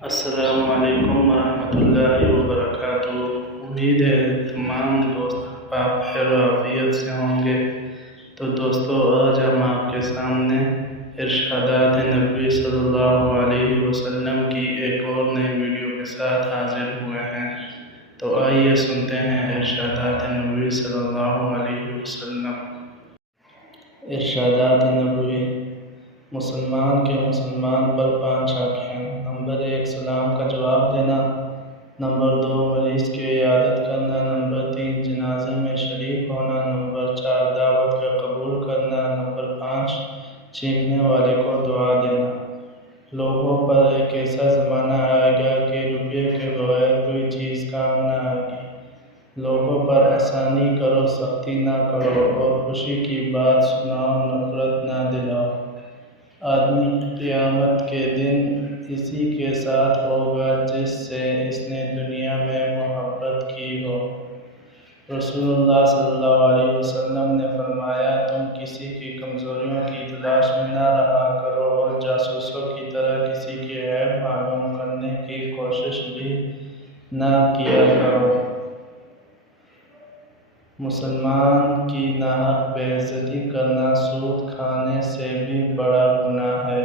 السلام علیکم ورحمۃ اللہ وبرکاتہ۔ امید ہے تمام دوست آپ خیر و عافیت سے ہوں گے۔ تو دوستو، آج ہم آپ کے سامنے ارشادات نبوی صلی اللہ علیہ وسلم کی ایک اور نئی ویڈیو کے ساتھ حاضر ہوئے ہیں۔ تو آئیے سنتے ہیں ارشادات نبوی صلی اللہ علیہ وسلم۔ ارشادات نبوی: مسلمان کے مسلمان پر 5 حق ہیں۔ نمبر 1، سلام کا جواب دینا۔ نمبر 2، مریض کی عیادت کرنا۔ نمبر 3، جنازے میں شریک ہونا۔ نمبر 4، دعوت کا قبول کرنا۔ نمبر 5، چیخنے والے کو دعا دینا۔ لوگوں پر ایک ایسا زمانہ آئے گا کہ روپے کے بغیر کوئی چیز کام نہ آئے گی۔ لوگوں پر احسانی کرو، سختی نہ کرو، اور خوشی کی بات سناؤ، نفرت نہ دلاؤ۔ آدمی قیامت کے دن اسی کے ساتھ ہوگا جس سے اس نے دنیا میں محبت کی ہو۔ رسول اللہ صلی اللہ علیہ وسلم نے فرمایا، تم کسی کی کمزوریوں کی تلاش میں نہ رہا کرو اور جاسوسوں کی طرح کسی کے عیب معلوم کرنے کی کوشش بھی نہ کیا کرو۔ مسلمان کی ناحق بے عزتی کرنا سود کھانے سے بھی بڑا گناہ ہے۔